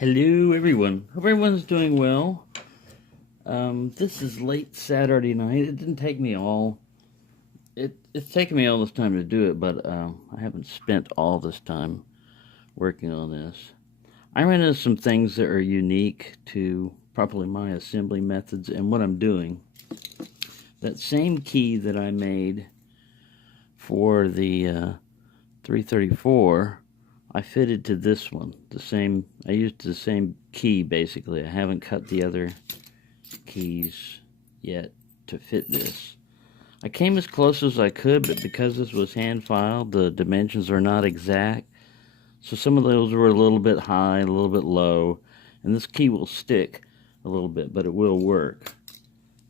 Hello everyone. Hope everyone's doing well. This is late Saturday night. It didn't take me it's taken me all this time to do it, but I haven't spent all this time working on this. I ran into some things that are unique to probably my assembly methods and what I'm doing. That same key that I made for the 334, I fitted to this one. I used the same key basically. I haven't cut the other keys yet to fit this. I came as close as I could, but because this was hand filed, the dimensions are not exact. So some of those were a little bit high, a little bit low, and this key will stick a little bit, but it will work.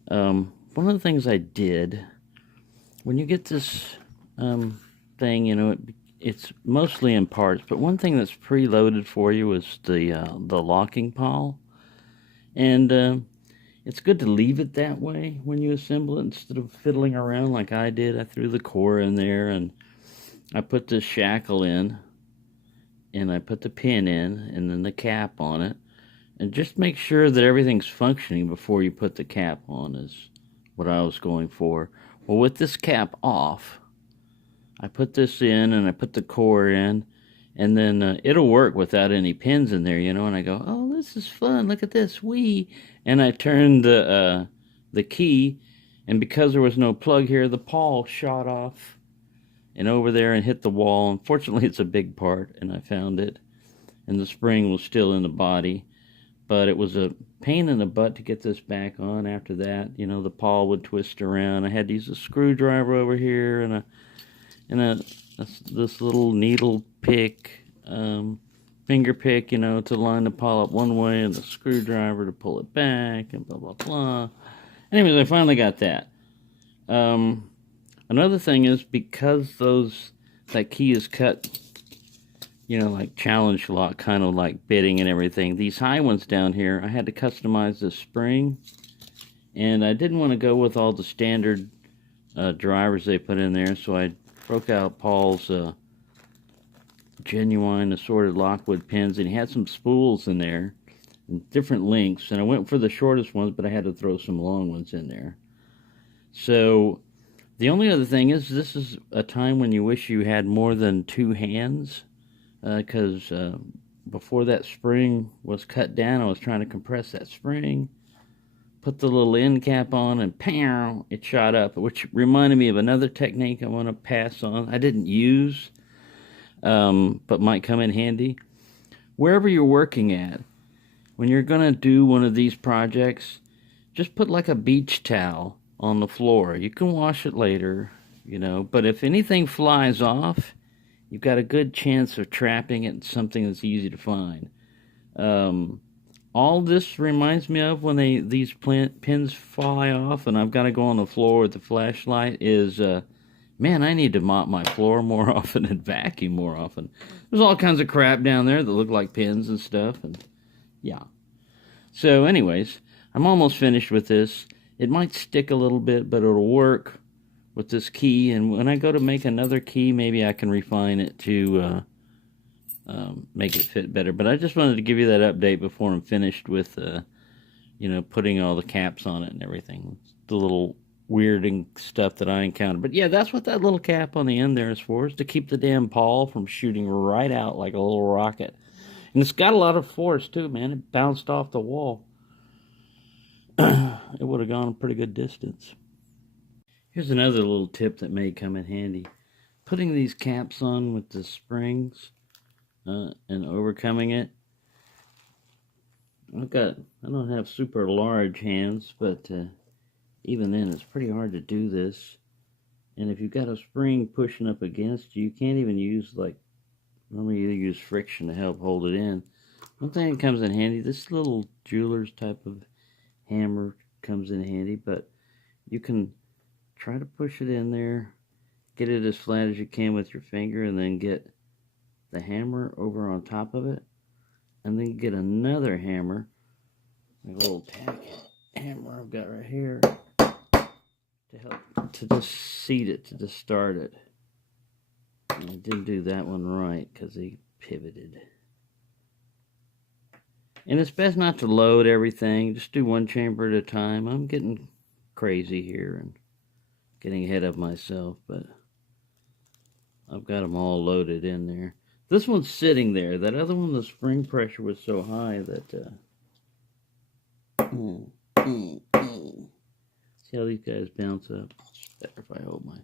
One of the things I did, when you get this thing, it's mostly in parts, but one thing that's preloaded for you is the locking pawl, and it's good to leave it that way when you assemble it instead of fiddling around like I did. I threw the core in there, and I put the shackle in, and I put the pin in, and then the cap on it, and just make sure that everything's functioning before you put the cap on is what I was going for. Well, with this cap off, I put this in and I put the core in, and then it'll work without any pins in there, and I go, oh, this is fun, look at this, wee. And I turned the key, and because there was no plug here, the pawl shot off and over there and hit the wall. Unfortunately, it's a big part, and I found it, and the spring was still in the body, but it was a pain in the butt to get this back on after that. The pawl would twist around. I had to use a screwdriver over here and this little needle pick, finger pick, to line the pawl up one way, and the screwdriver to pull it back, and blah, blah, blah. Anyways, I finally got that. Another thing is, because that key is cut, like challenge lock, kind of like bitting and everything, these high ones down here, I had to customize the spring, and I didn't want to go with all the standard drivers they put in there, so I broke out Paul's genuine assorted Lockwood pins, and he had some spools in there and different lengths, and I went for the shortest ones, but I had to throw some long ones in there. So the only other thing is, this is a time when you wish you had more than two hands, because before that spring was cut down, I was trying to compress that spring, put the little end cap on, and pow, it shot up, which reminded me of another technique I want to pass on. I didn't use, but might come in handy. Wherever you're working at, when you're going to do one of these projects, just put like a beach towel on the floor. You can wash it later, but if anything flies off, you've got a good chance of trapping it in something that's easy to find. All this reminds me of when these pins fly off and I've got to go on the floor with the flashlight is, man, I need to mop my floor more often and vacuum more often. There's all kinds of crap down there that look like pins and stuff, and yeah. So anyways, I'm almost finished with this. It might stick a little bit, but it'll work with this key, and when I go to make another key, maybe I can refine it to make it fit better. But I just wanted to give you that update before I'm finished with, putting all the caps on it and everything. The little weirding stuff that I encountered. But yeah, that's what that little cap on the end there is for, is to keep the damn pawl from shooting right out like a little rocket. And it's got a lot of force too, man. It bounced off the wall. It would have gone a pretty good distance. Here's another little tip that may come in handy. Putting these caps on with the springs and overcoming it. I don't have super large hands, but even then it's pretty hard to do this. And if you've got a spring pushing up against you, you can't even use normally you use friction to help hold it in. One thing that comes in handy, this little jeweler's type of hammer comes in handy, but you can try to push it in there, get it as flat as you can with your finger, and then get the hammer over on top of it, and then get another hammer, like a little tack hammer I've got right here, to help to just seat it, to just start it. And I didn't do that one right because they pivoted. And it's best not to load everything. Just do one chamber at a time. I'm getting crazy here and getting ahead of myself, but I've got them all loaded in there. This one's sitting there. That other one, the spring pressure was so high that... See how these guys bounce up? It's better if I hold my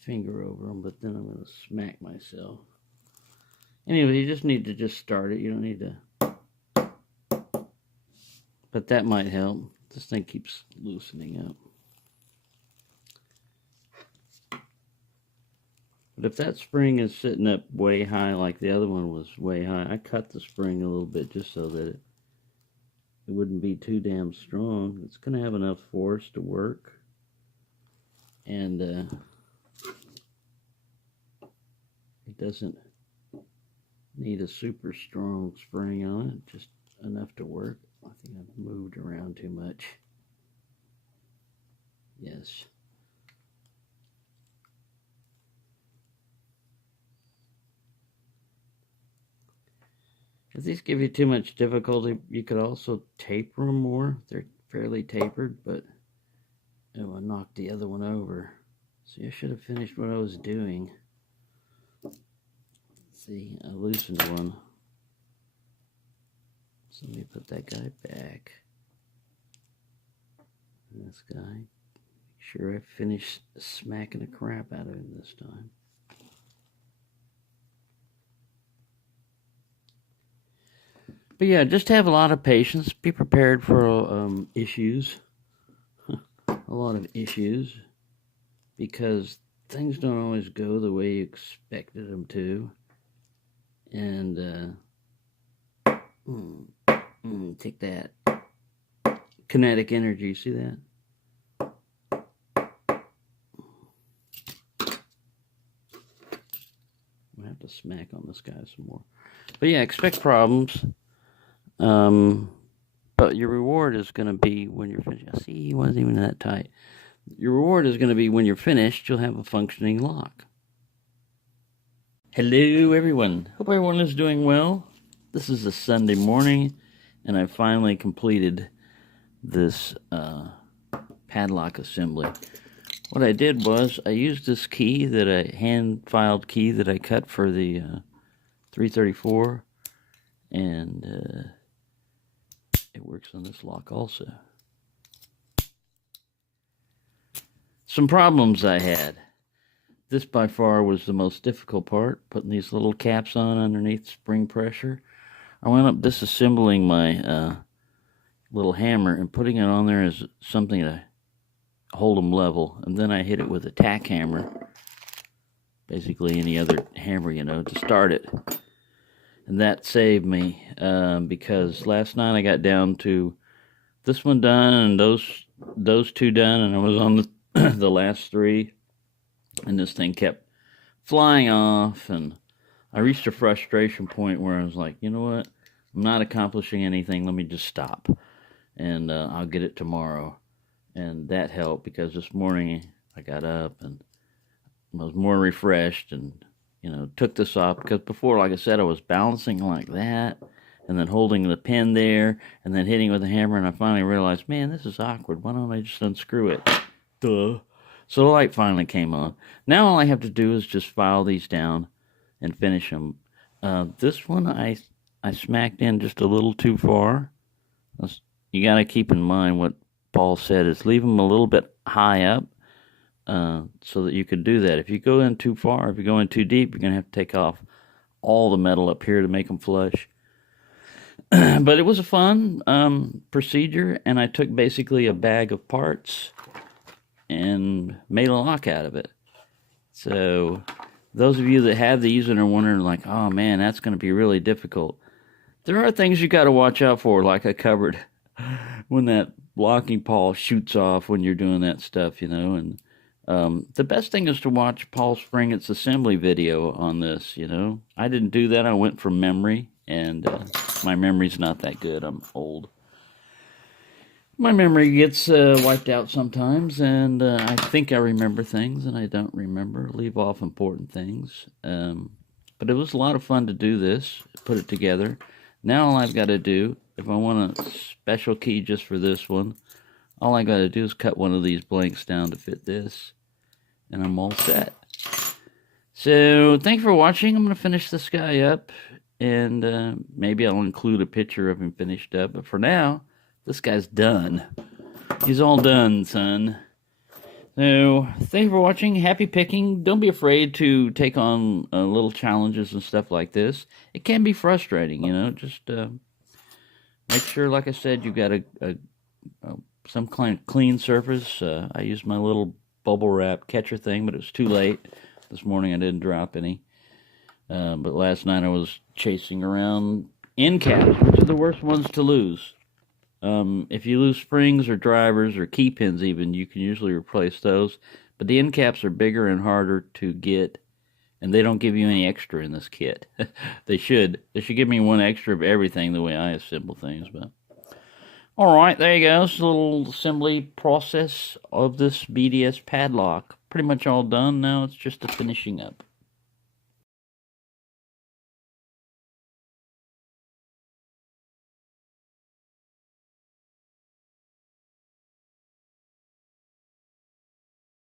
finger over them, but then I'm going to smack myself. Anyway, you just need to just start it. You don't need to... But that might help. This thing keeps loosening up. But if that spring is sitting up way high like the other one was way high, I cut the spring a little bit just so that it wouldn't be too damn strong. It's going to have enough force to work. And it doesn't need a super strong spring on it, just enough to work. I think I've moved around too much. Yes. If these give you too much difficulty, you could also taper them more. They're fairly tapered, but it will knock the other one over. See, I should have finished what I was doing. Let's see, I loosened one. So let me put that guy back. And this guy. Make sure I finish smacking the crap out of him this time. But yeah, just have a lot of patience. Be prepared for issues. A lot of issues. Because things don't always go the way you expected them to. And, take that. Kinetic energy, see that? I'll have to smack on this guy some more. But yeah, expect problems. But your reward is going to be when you're finished. See, he wasn't even that tight. Your reward is going to be when you're finished, you'll have a functioning lock. Hello, everyone. Hope everyone is doing well. This is a Sunday morning, and I finally completed this padlock assembly. What I did was I used this key that I hand-filed key that I cut for the 334, and it works on this lock also. Some problems I had. This by far was the most difficult part, putting these little caps on underneath spring pressure. I wound up disassembling my little hammer and putting it on there as something to hold them level, and then I hit it with a tack hammer, basically any other hammer, you know, to start it. And that saved me, because last night I got down to this one done and those two done, and I was on the last three, and this thing kept flying off, and I reached a frustration point where I was like, you know what, I'm not accomplishing anything, let me just stop, and I'll get it tomorrow. And that helped, because this morning I got up and was more refreshed, and you know, took this off, because before, like I said, I was balancing like that, and then holding the pin there, and then hitting with a hammer, and I finally realized, man, this is awkward, why don't I just unscrew it? Duh. So the light finally came on. Now all I have to do is just file these down and finish them. This one I smacked in just a little too far. You got to keep in mind what Paul said, is leave them a little bit high up, so that you can do that. If you go in too far, if you go in too deep, you're going to have to take off all the metal up here to make them flush. But it was a fun procedure, and I took basically a bag of parts and made a lock out of it. So those of you that have these and are wondering, like, oh man, that's going to be really difficult, there are things you got to watch out for, like I covered, when that locking pawl shoots off when you're doing that stuff, you know. And the best thing is to watch Paul Springett's assembly video on this, you know. I didn't do that. I went from memory, and my memory's not that good. I'm old. My memory gets wiped out sometimes, and I think I remember things, and I don't remember, leave off important things. But it was a lot of fun to do this, put it together. Now all I've got to do, if I want a special key just for this one, all I got to do is cut one of these blanks down to fit this, and I'm all set. So, thanks for watching. I'm going to finish this guy up, and maybe I'll include a picture of him finished up. But for now, this guy's done. He's all done, son. So, thanks for watching. Happy picking. Don't be afraid to take on little challenges and stuff like this. It can be frustrating, you know. Just make sure, like I said, you've got some kind of clean surface. I used my little bubble wrap catcher thing, but it was too late. This morning I didn't drop any. But last night I was chasing around end caps, which are the worst ones to lose. If you lose springs or drivers or key pins even, you can usually replace those. But the end caps are bigger and harder to get, and they don't give you any extra in this kit. They should. They should give me one extra of everything the way I assemble things. But alright, there you go. It's a little assembly process of this BDS padlock. Pretty much all done. Now it's just the finishing up.